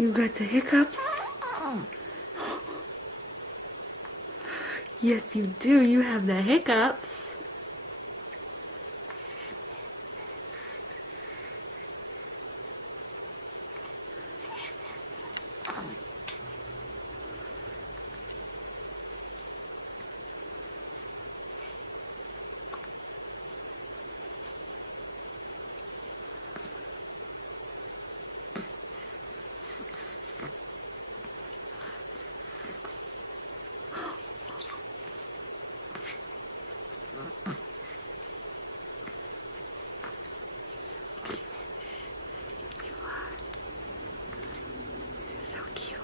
You got the hiccups? Yes, you do. You have the hiccups. You are. So cute.